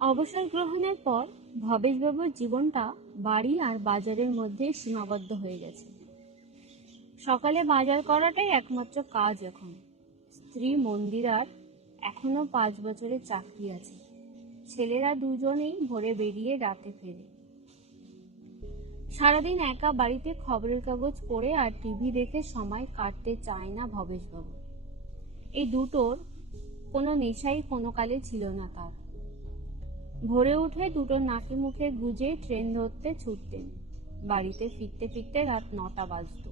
অবসর গ্রহণের পর ভবেশবাবুর জীবনটা বাড়ি আর বাজারের মধ্যে সীমাবদ্ধ হয়ে গেছে। সকালে বাজার করাটাই একমাত্র কাজ এখন। স্ত্রী মন্দিরার এখনো 5 বছরের চাকরি আছে। ছেলেরা দুজনেই ভোরে বেরিয়ে রাতে ফেরে। সারাদিন একা বাড়িতে খবরের কাগজ পড়ে আর টিভি দেখে সময় কাটতে চায় না ভবেশবাবু। এই দুটোর কোনো নেশাই কোনো কালে ছিল না তার। ভোরে উঠে দুটো নাকে মুখে গুজে ট্রেন ধরতে ছুটতেন। বাড়িতে ফিরতে ফিরতে রাত 9টা বাজত।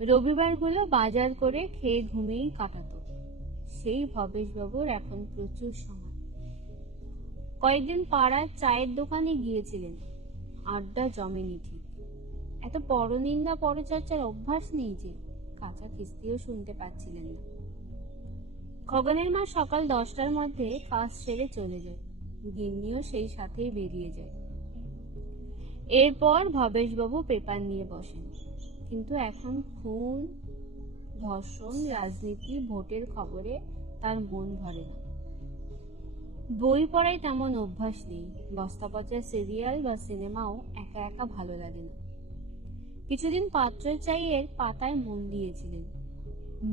রবিবারগুলো বাজার করে খেয়ে ঘুমিয়েই কাটাতো। সেই ভবেশবাবুর এখন প্রচুর সময়। কয়েকদিন পাড়ার চায়ের দোকানে গিয়েছিলেন। আড্ডা জমেনি ঠিক। এত পরনিন্দা পরচর্চার অভ্যাস নেই যে, কাঁচা কিস্তিও শুনতে পাচ্ছিলেন না। খগনের মা সকাল 10টার মধ্যে কাজ সেরে চলে যায়। গিন্নিও সেই সাথেই বেরিয়ে যায়। এরপর ভবেশবাবু পেপার নিয়ে বসেন। কিন্তু এখন খুন, ধর্ষণ, রাজনীতি, ভোটের খবরে তার মন ভরে না। বই পড়ায় তেমন অভ্যাস নেই। বস্তা পচা সিরিয়াল বা সিনেমাও একা একা ভালো লাগে না। কিছুদিন পাত্র চাইয়ের পাতায় মন দিয়েছিলেন।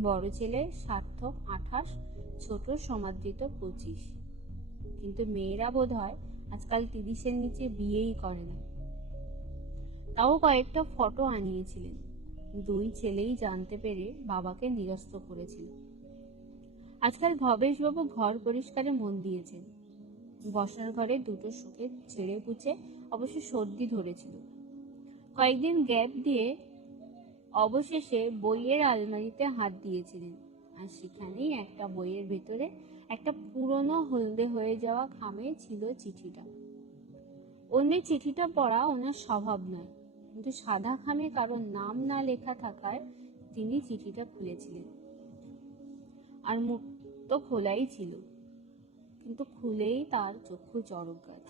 বড় ছেলে সার্থক 28, ছোট সমাদৃত 25। কিন্তু মেয়েরা বোধ হয় আজকাল 30-এর নিচে বিয়েই করে না। তাও কয়েকটা ফটো আনিয়েছিলেন। দুই ছেলেই জানতে পেরে বাবাকে নিরস্ত করেছিল। আজকাল ভবেশবাবু ঘর পরিষ্কারে মন দিয়েছেন। বসার ঘরে দুটো শোকেস ছেড়ে পুছে, অবশ্য সর্দি ধরেছিল। কয়েকদিন গ্যাপ দিয়ে অবশেষে বইয়ের আলমারিতে হাত দিয়েছিলেন। আর সেখানেই একটা বইয়ের ভেতরে একটা পুরনো হলদে হয়ে যাওয়া খামে ছিল চিঠিটা। অন্যের চিঠিটা পড়া ওনার স্বভাব নয়, কিন্তু সাদা খামে কারোর নাম না লেখা থাকায় তিনি চিঠিটা খুলেছিলেন। আর মুখ তো খোলাই ছিল, কিন্তু খুলেই তার চক্ষু চড়ক গাছ।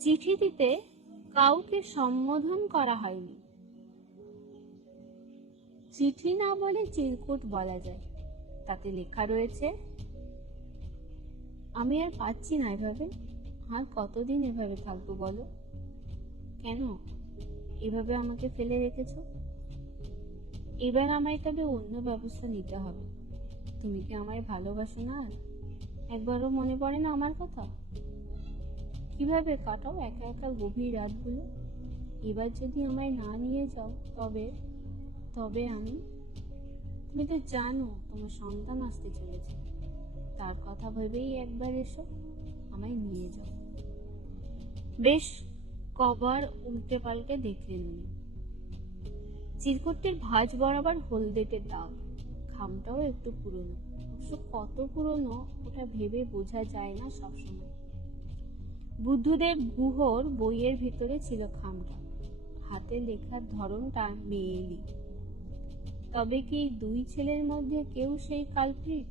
চিঠিটিতে কাউকে সম্বোধন করা হয়নি। চিঠি না বলে চিরকুট বলা যায়। তাতে লেখা রয়েছে, আমি আর পাচ্ছি না এভাবে। আর কতদিন এভাবে থাকবো বলো? কেন এভাবে আমাকে ফেলে রেখেছ? এবার আমায় তবে অন্য ব্যবস্থা নিতে হবে। তুমি কি আমায় ভালোবাসো না? আর একবারও মনে পড়ে না আমার কথা? কিভাবে কাটাও একা একা গভীর রাতগুলো? এবার যদি আমায় না নিয়ে যাও তবে তবে তুমি তো জানো তোমার সন্তান আসতে চলেছে। তার কথা ভেবেই একবার এসো, আমায় নিয়ে যাও। বেশ কবার উল্টে পাল্টে দেখলেন উনি। চিরকুটটির ভাঁজ বরাবর হলদেটে দাগ। খামটাও একটু পুরনো। অবশ্য কত পুরনো ওটা ভেবে বোঝা যায় না সবসময়। বুদ্ধদেব গুহর বইয়ের ভিতরে ছিল খামটা। হাতে লেখার ধরনটা মেয়েলি। তবে কি দুই ছেলের মধ্যে কেউ সেই কালপ্রিট?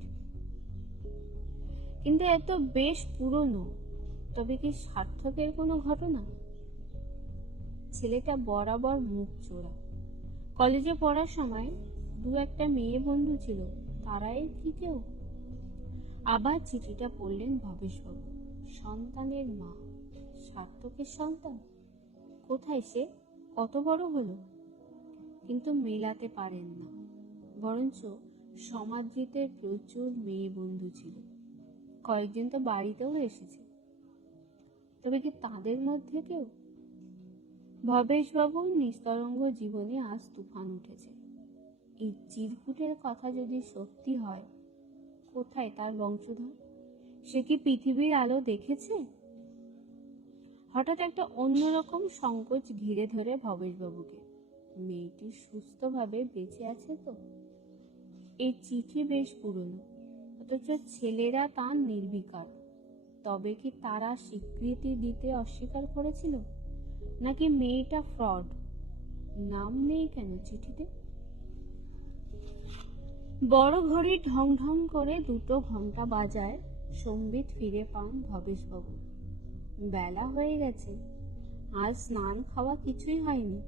কিন্তু এত বেশ পুরনো, তবে কি সার্থকের কোনো ঘটনা? ছেলেটা বরাবর মুখ চোরা। কলেজে পড়ার সময় দু একটা মেয়ে বন্ধু ছিল, তারাই কি কেউ? আবার চিঠিটা পড়লেন ভবেশবাবু। সন্তানের মা, সার্থকের সন্তান। কোথায় সে? কত বড় হলো? কিন্তু মেলাতে পারেন না। বরঞ্চ সমাদৃতের প্রচুর মেয়ে বন্ধু ছিল। কয়েকদিন তো বাড়িতেও এসেছে। তবে কি তাদের মধ্যে কেউ? ভবেশবাবুর নিস্তরঙ্গ জীবনে আজ তুফান উঠেছে। এই চিরকুটের কথা যদি সত্যি হয়, কোথায় তার বংশধর? সে কি পৃথিবীর আলো দেখেছে? হঠাৎ একটা অন্যরকম সংকোচ ঘিরে ধরে ভবেশবাবুকে। মেয়েটি সুস্থভাবে বেঁচে আছে তো? এই চিঠি বেশ পুরনো, অথচ ছেলেরা তার নির্বিকার। তবে কি তারা স্বীকৃতি দিতে অস্বীকার করেছিল? নাকি মেয়েটা ফ্রড? নাম নেই কেন চিঠিতে? বড় ঘড়ি ঢং ঢং করে 2টো ঘন্টা বাজায়। সম্বিত ফিরে পান ভবেশবাবু। বেলা হয়ে গেছে। আজ স্নান খাওয়া কিছুই হয়নি।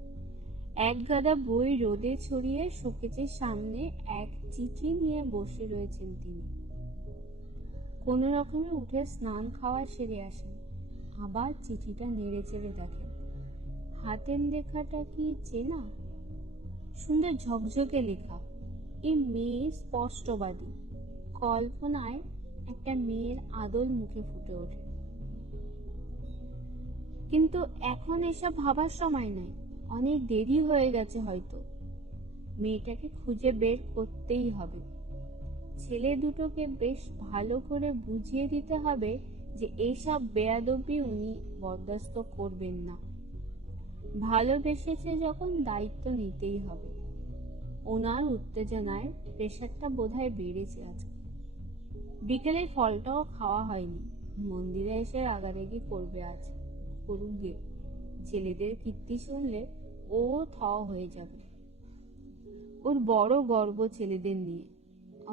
এক গাদা বই রোদে ছড়িয়ে শোকেজের সামনে এক চিঠি নিয়ে বসে রয়েছেন তিনি। কোনো রকমে উঠে স্নান খাওয়া সেরে আসেন। আবার চিঠিটা নেড়ে চেড়ে দেখেন। হাতের লেখাটা কি চেনা? সুন্দর ঝকঝকে লেখা। এই মেয়ে স্পষ্টবাদী। কল্পনায় একটা মেয়ের আদল মুখে ফুটে ওঠে। কিন্তু এখন এসব ভাবার সময় নাই, অনেক দেরি হয়ে গেছে হয়তো। মেয়েটাকে খুঁজে বের করতেই হবে। ছেলে দুটোকে বেশ ভালো করে বুঝিয়ে দিতে হবে যে এইসব বেয়াদবি উনি বরদাস্ত করবেন না। ভালোবেসেছে যখন দায়িত্ব নিতেই হবে। ওনার উত্তেজনায় প্রেশারটা বোধহয় বেড়েছে আজকে। বিকেলে ফলটাও খাওয়া হয়নি। মন্দিরে এসে রাগারাগি করবে আজ। করুক গে, ছেলেদের কীর্তি শুনলে ও থ হয়ে যাবে। ওর বড় গর্ব ছেলেদের নিয়ে।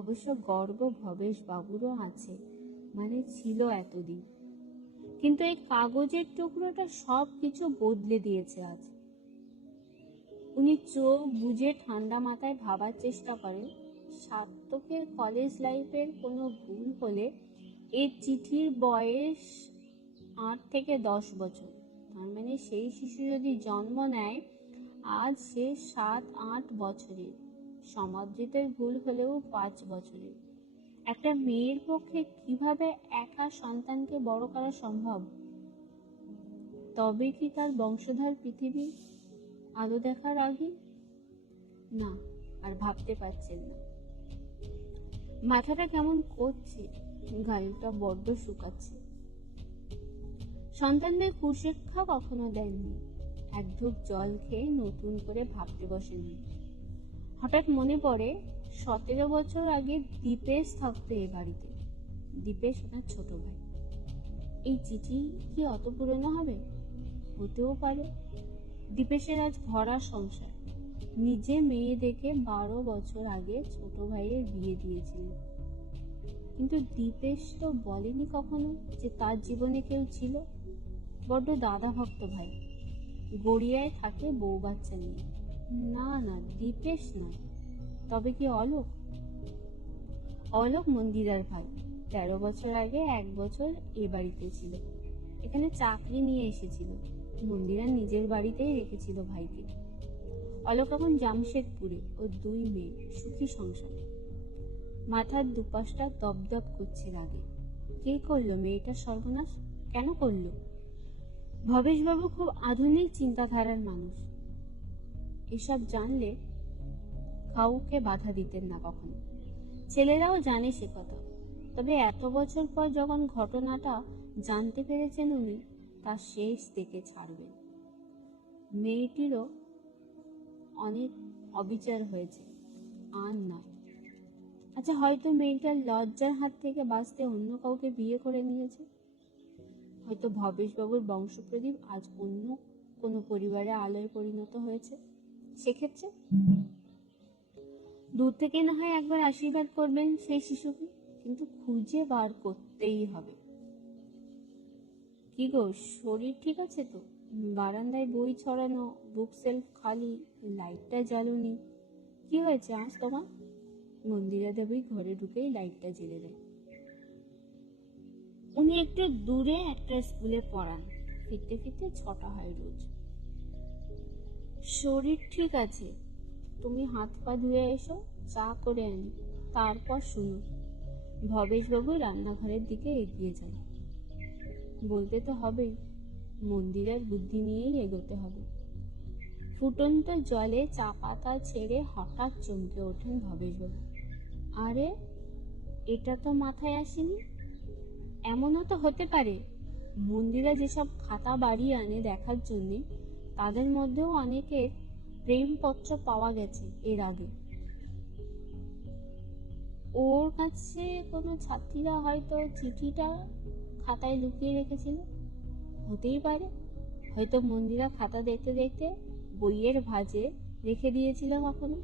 অবশ্য গর্ব ভবেশ বাবুরও আছে, মানে ছিল এতদিন। কিন্তু এই কাগজের টুকরোটা সব কিছু বদলে দিয়েছে আজ। উনি চোখ বুজে ঠান্ডা মাথায় ভাবার চেষ্টা করেন, সার্থকের কলেজ লাইফের কোনো ভুল হলে এই চিঠির বয়স 8 থেকে 10 বছর। তার মানে সেই শিশু যদি জন্ম নেয় আজ সে 7-8 বছরের। সমাদৃতের ভুল হলেও 5 বছরের। একটা মেয়ের পক্ষে কিভাবে একা সন্তানকে বড় করা সম্ভব? তবে কি তার বংশধর পৃথিবী আলো দেখার আগে? না, আর ভাবতে পারছেন না। মাথাটা কেমন করছে, গালটা বড্ড শুকাচ্ছে। সন্তানদের কুশিক্ষা কখনো দেননি। এক ঢোক জল খেয়ে নতুন করে ভাবতে বসেন। হঠাৎ মনে পড়ে 17 বছর আগে দীপেশ থাকতো এ বাড়িতে। দীপেশ ওনার ছোট ভাই। এই চিঠি কি অত পুরনো হবে? হতেও পারে। দীপেশের আজ ভরা সংসার। নিজে মেয়ে দেখে 12 বছর আগে ছোট ভাইয়ের বিয়ে দিয়েছিলেন। কিন্তু দীপেশ তো বলেনি কখনো যে তার জীবনে কেউ ছিল। বড্ড দাদা ভক্ত ভাই। গড়িয়ায় থাকে বউ বাচ্চা নিয়ে। না না, দীপেশ না। তবে কি অলোক? অলোক মন্দিরার ভাই। 13 বছর আগে 1 বছর এ বাড়িতে ছিল। এখানে চাকরি নিয়ে এসেছিল। মন্দিরা নিজের বাড়িতেই রেখেছিল ভাইকে। অলোক এখন জামশেদপুরে, ও 2 মেয়ে, সুখী সংসার। মাথার দুপাশটা দপদপ করছে রাগে। কে করলো মেয়েটার সর্বনাশ? কেন করলো? ভবেশবাবু খুব আধুনিক চিন্তাধারার মানুষ। এসব জানলে কাউকে বাধা দিতেন না কখনো। ছেলেরাও জানে সে কথা। তবে এত বছর পর যখন ঘটনাটা জানতে পেরেছেন উনি, তার শেষ দেখে ছাড়বেন। মেয়েটিরও অনেক অবিচার হয়েছে, আর না। আচ্ছা, হয়তো মেয়েটার লজ্জার হাত থেকে বাঁচতে অন্য কাউকে বিয়ে করে নিয়েছে। হয়তো ভবেশবাবুর বংশপ্রদীপ আজ অন্য কোনো পরিবারে আলোয় পরিণত হয়েছে। সেক্ষেত্রে দূর থেকে না হয় একবার আশীর্বাদ করবেন সেই শিশুকে, কিন্তু খুঁজে বার করতেই হবে। কি গো, শরীর ঠিক আছে তো? বারান্দায় বই ছড়ানো, বুক সেলফ খালি, লাইটটা জ্বালুনি। কি হয়েছে আজ তোমার? মন্দিরা দেবী ঘরে ঢুকেই লাইটটা জ্বেলে দেয়। উনি একটু দূরে একটা স্কুলে পড়ান। ফিরতে ফিরতে 6টা হয় রোজ। শরীর ঠিক আছে, তুমি হাত পা ধুয়ে এসো, চা করে আনি, তারপর শুনো। ভবেশবাবু রান্নাঘরের দিকে এগিয়ে যান। বলতে তো হবেই, মন্দিরের বুদ্ধি নিয়েই এগোতে হবে। ফুটন্ত জলে চা পাতা ছেড়ে হঠাৎ চমকে ওঠেন ভবেশবাবু। আরে, এটা তো মাথায় আসেনি। এমনও তো হতে পারে মন্দিরা যেসব খাতা বাড়ি আনে দেখার জন্য, তাদের মধ্যেও অনেকের প্রেমপত্র পাওয়া গেছে এর আগে। ওর কাছে কোনো ছাত্রীরা হয়তো চিঠিটা খাতায় লুকিয়ে রেখেছিল। হতেই পারে, হয়তো মন্দিরা খাতা দেখতে দেখতে বইয়ের ভাঁজে রেখে দিয়েছিল কখনো।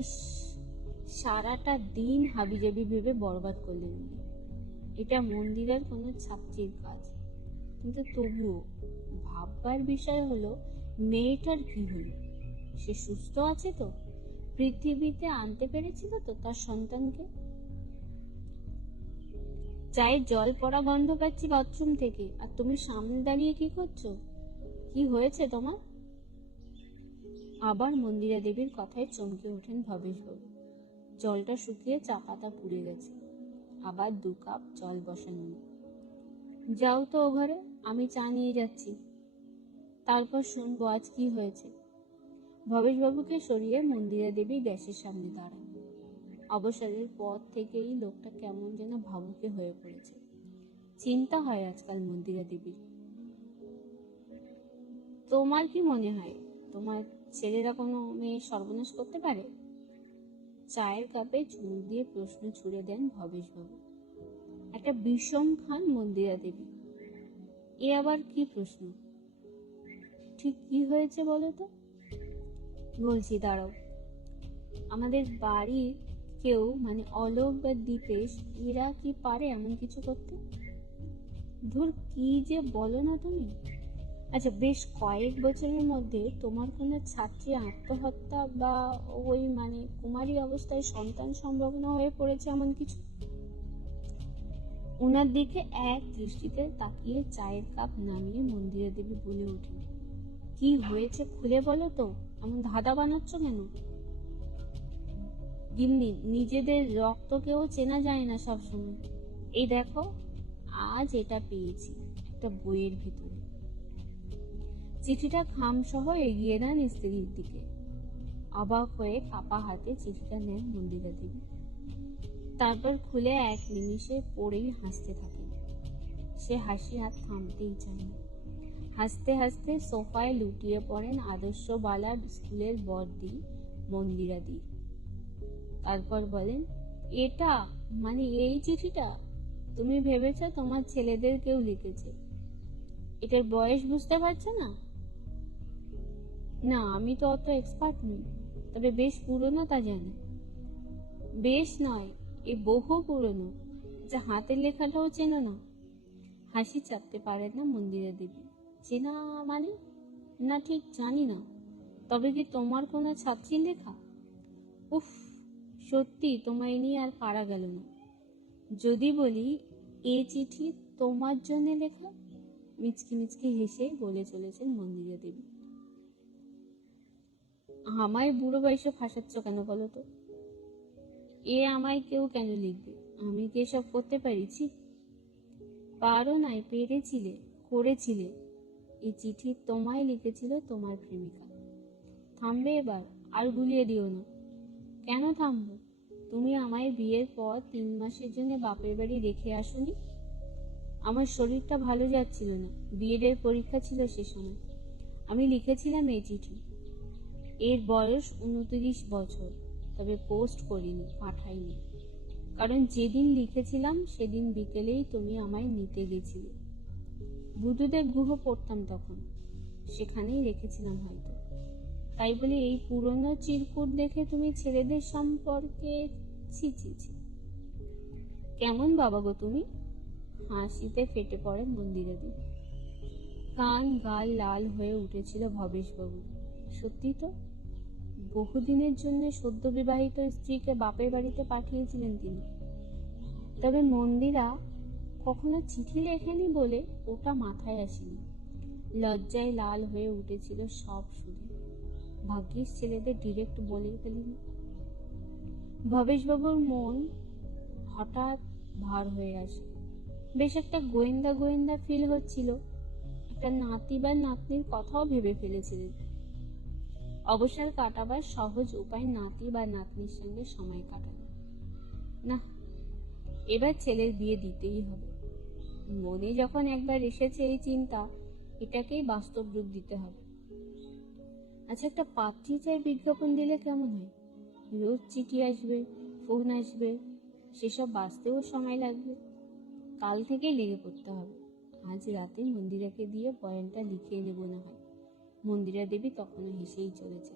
ইস, সারাটা দিন হাবিজাবি ভেবে বরবাদ করলেন। এটা মন্দিরের কোনো ছাত্রীর কাজ। কিন্তু তবুও ভাববার বিষয় হলো, মেয়েটার কি হলো? সে সুস্থ আছে তো? পৃথিবীতে আনতে পেরেছিল তো তার সন্তানকে? চায়ের জল পড়া গন্ধ পাচ্ছি বাথরুম থেকে, আর তুমি সামনে দাঁড়িয়ে কি করছো? কি হয়েছে তোমার? আবার মন্দিরা দেবীর কথায় চমকে ওঠেন ভবেশবাবু। জলটা শুকিয়ে চা পাতা পুড়ে গেছে। আবার 2 কাপ জল বসানো। যাও তো ও ঘরে, আমি চা নিয়ে যাচ্ছি, তারপর শুনবো আজ কি হয়েছে। ভবেশবাবুকে সরিয়ে মন্দিরা দেবী গ্যাসের সামনে দাঁড়ান। অবসরের পর থেকেই লোকটা কেমন যেন ভাবুকে হয়ে পড়েছে। চিন্তা হয় আজকাল মন্দিরা দেবীর। তোমার কি মনে হয় তোমার ছেলেরা কোনো মেয়ে সর্বনাশ করতে পারে? চায়ের কাপে চুমুক দিয়ে প্রশ্ন ছুড়ে দেন ভবেশবাবু। একটা বিষম খান মন্দিরা দেবী। এ আবার কি প্রশ্ন? ঠিক কি হয়েছে বলো তো? বলছি, দাঁড়াও। আমাদের বাড়ির কেউ, মানে অলোক বা দীপেশ, এরা কি পারে এমন কিছু করতে? ধুর, কি যে বলো না তুমি। আচ্ছা, বেশ কয়েক বছরের মধ্যে তোমার কোনো ছাত্রী আত্মহত্যা বা ওই মানে কুমারী অবস্থায় সন্তান সম্ভাবনা হয়ে পড়েছে এমন কিছু? ওনার দিকে এক দৃষ্টিতে তাকিয়ে চায়ের কাপ নামিয়ে মন্দিরা দেবী বলে ওঠেন, কি হয়েছে খুলে বলো তো, এমন ধাঁধা বানাচ্ছ কেন? গিন্নি, নিজেদের রক্তকেও চেনা যায় না সবসময়। এই দেখো, আজ এটা পেয়েছি একটা বইয়ের ভিতরে। চিঠিটা খাম সহ এগিয়ে দেন স্ত্রীর দিকে। অবাক হয়ে কাপা হাতে চিঠিটা নেন মন্দিরা দেবী। তারপর খুলে এক নিমিষে পড়েই হাসতে থাকেন। সে হাসি আর থামতেই চায় না। হাসতে হাসতে সোফায় লুটিয়ে পড়েন আদর্শ বালার স্কুলের বড়দি মন্দিরা দি। তারপর বলেন, এটা মানে এই চিঠিটা তুমি ভেবেছ তোমার ছেলেদের কেউ লিখেছে? এটার বয়স বুঝতে পারছো না? না, আমি তো অত এক্সপার্ট নই, তবে বেশ পুরনো তা জানি। বেশ নয়, এ বহু পুরনো। যা হাতের লেখাটাও চেনো না? হাসি চাপতে পারেন না মন্দিরা দেবী। চেনা মানে? না, ঠিক জানি না। তবে কি তোমার কোনো ছাত্রীর লেখা? উফ, সত্যি তোমায় নিয়ে আর পারা গেল না। যদি বলি এ চিঠি তোমার জন্য লেখা? মিচকি মিচকি হেসে বলে চলেছেন মন্দিরা দেবী। আমায় বুড়ো বয়সে ফাঁসাচ্ছ কেন বলো তো? এ আমায় কেউ কেন লিখবে? আমি কি এসব করতে পারিছি? পারো নাই, পেরেছিলে, করেছিলে। এই চিঠি তোমায় লিখেছিল তোমার প্রেমিকা। থামবে এবার, আর গুলিয়ে দিও না। কেন থামবো? তুমি আমায় বিয়ের পর 3 মাসের জন্য বাপের বাড়ি রেখে আসোনি? আমার শরীরটা ভালো যাচ্ছিল না, বিএডের পরীক্ষা ছিল সে সময়। আমি লিখেছিলাম এই চিঠি। এর বয়স 29 বছর, তবে পোস্ট করিনি, পাঠাইনি। কারণ যেদিন লিখেছিলাম সেদিন বিকেলেই তুমি আমায় নিতে গেছিলে। বুধুদের গুহ পড়তাম তখন, সেখানেই রেখেছিলাম হয়তো। তাই বলে এই পুরনো চিরকুট দেখে তুমি ছেলেদের সম্পর্কে? ছি ছি ছি, কেমন বাবা গো তুমি? হাসিতে ফেটে পড়েন মন্দিরা দি। কান গাল লাল হয়ে উঠেছিল ভবেশবাবু। সত্যি তো, বহুদিনের জন্য সদ্য বিবাহিত স্ত্রীকে বাপের বাড়িতে পাঠিয়েছিলেন তিনি। তবে মন্দিরা কখনো চিঠি লেখেনি বলে ওটা মাথায় আসেনি। লজ্জায় লাল হয়ে উঠেছিল সব শুনে। ভাগ্যিস ছেলেদের ডিরেক্ট বলে ফেলিনি। ভবেশবাবুর মন হঠাৎ ভার হয়ে আসে। বেশ একটা গোয়েন্দা গোয়েন্দা ফিল হচ্ছিল। একটা নাতি বা নাতনির কথাও ভেবে ফেলেছিলেন। অবসর কাটাবার সহজ উপায় নাতি বা নাতনির সঙ্গে সময় কাটানো। না, এবার ছেলের বিয়ে দিতেই হবে। মনে যখন একবার এসেছে এই চিন্তা, এটাকেই বাস্তব রূপ দিতে হবে। আচ্ছা, একটা পাত্রী চাই বিজ্ঞাপন দিলে কেমন হয়? রোজ চিঠি আসবে, ফোন আসবে, সেসব বাঁচতেও সময় লাগবে। কাল থেকে লেগে পড়তে হবে। আজ রাতে মন্দিরাকে দিয়ে বয়ানটা লিখিয়ে নেব না হয়। মন্দিরা দেবী তখনও হেসেই চলেছে।